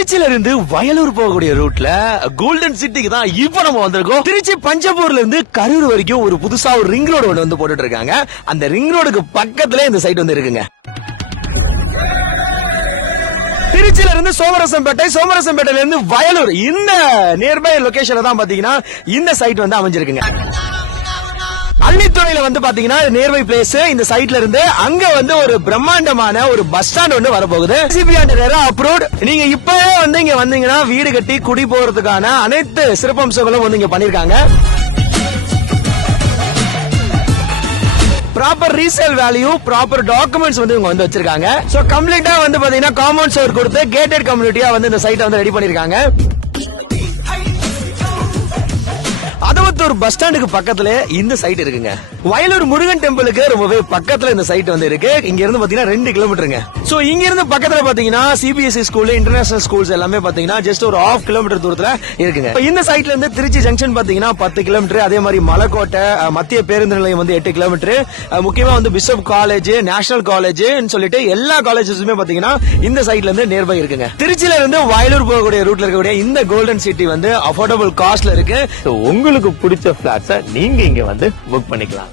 திருச்சியில இருந்து வயலூர் போகக்கூடிய ரூட்ல கோல்டன் சிட்டிக்கு தான் இப்ப நம்ம வந்திருக்கோம். திருச்சி பஞ்சப்பூர்ல இருந்து கரூர் வரைக்கும் ஒரு புதுசா ஒரு ரிங் ரோடு ஒன்று வந்து போட்டுட்டு இருக்காங்க. அந்த ரிங் ரோடுக்கு பக்கத்துல இந்த சைட் வந்து இருக்குங்க. திருச்சியில இருந்து சோமரசம்பேட்டையில இருந்து வயலூர் இந்த நியர்பை லொகேஷன்ல தான் பாத்தீங்கன்னா இந்த சைட் வந்து அமைஞ்சிருக்குங்க. அள்ளித்துறையில வந்து பாத்தீங்கன்னா நியர்பை பிளேஸ் இந்த சைட்ல இருந்து அங்க வந்து ஒரு பிரம்மாண்டமான ஒரு பஸ் ஸ்டாண்ட் ஒன்று வரப்போகுது. அப்ரூவ்ட். நீங்க இப்பவே வந்து இங்க வந்தீங்கன்னா வீடு கட்டி குடி போறதுக்கான அனைத்து சிறப்பம்சங்களும் வந்து இங்க பண்ணிருக்காங்க. Proper resale value, proper documents வந்து இவங்க வந்து வச்சிருக்காங்க. சோ கம்ப்ளீட்டா வந்து பாத்தீங்கன்னா காம்பவுண்ட் சுவர் கொடுத்து கேட்டட் கம்யூனிட்டியா வந்து இந்த சைட்டை வந்து ரெடி பண்ணிருக்காங்க. அதவத்தூர் பஸ் ஸ்டாண்டுக்கு பக்கத்துல இந்த சைட் இருக்குங்க. வயலூர் முருகன் டெம்பிளுக்கு ரொம்பவே பக்கத்துல இந்த சைட் வந்து இருக்கு. இங்க இருந்து பாத்தீங்கன்னா 2 கிலோமீட்டருங்க. சோ இங்க இருந்து பக்கத்துல பாத்தீங்கன்னா சிபிஎஸ்இ ஸ்கூல், இன்டர்நேஷனல் ஸ்கூல்ஸ் எல்லாமே பாத்தீங்கன்னா ஜஸ்ட் ஒரு 1/2 கிலோமீட்டர் தூரத்துல இருக்குங்க. இந்த சைட்ல இருந்து திருச்சி ஜங்ஷன் பாத்தீங்கன்னா 10 கிலோமீட்டர். அதே மாதிரி மலைக்கோட்டை மத்திய பேருந்து நிலையம் வந்து 8 கிலோமீட்டர். முக்கியமா வந்து பிஷப் காலேஜ், நேஷனல் காலேஜ் சொல்லிட்டு எல்லா காலேஜஸுமே பாத்தீங்கன்னா இந்த சைட்ல இருந்து நியர்பை இருக்குங்க. திருச்சியில இருந்து வயலூர் போகக்கூடிய ரூட்ல இருக்கக்கூடிய இந்த கோல்டன் சிட்டி வந்து அஃபோர்டபுள் காஸ்ட்ல இருக்கு. உங்களுக்கு பிடிச்ச பிளாட்ஸை நீங்க இங்க வந்து புக் பண்ணிக்கலாம்.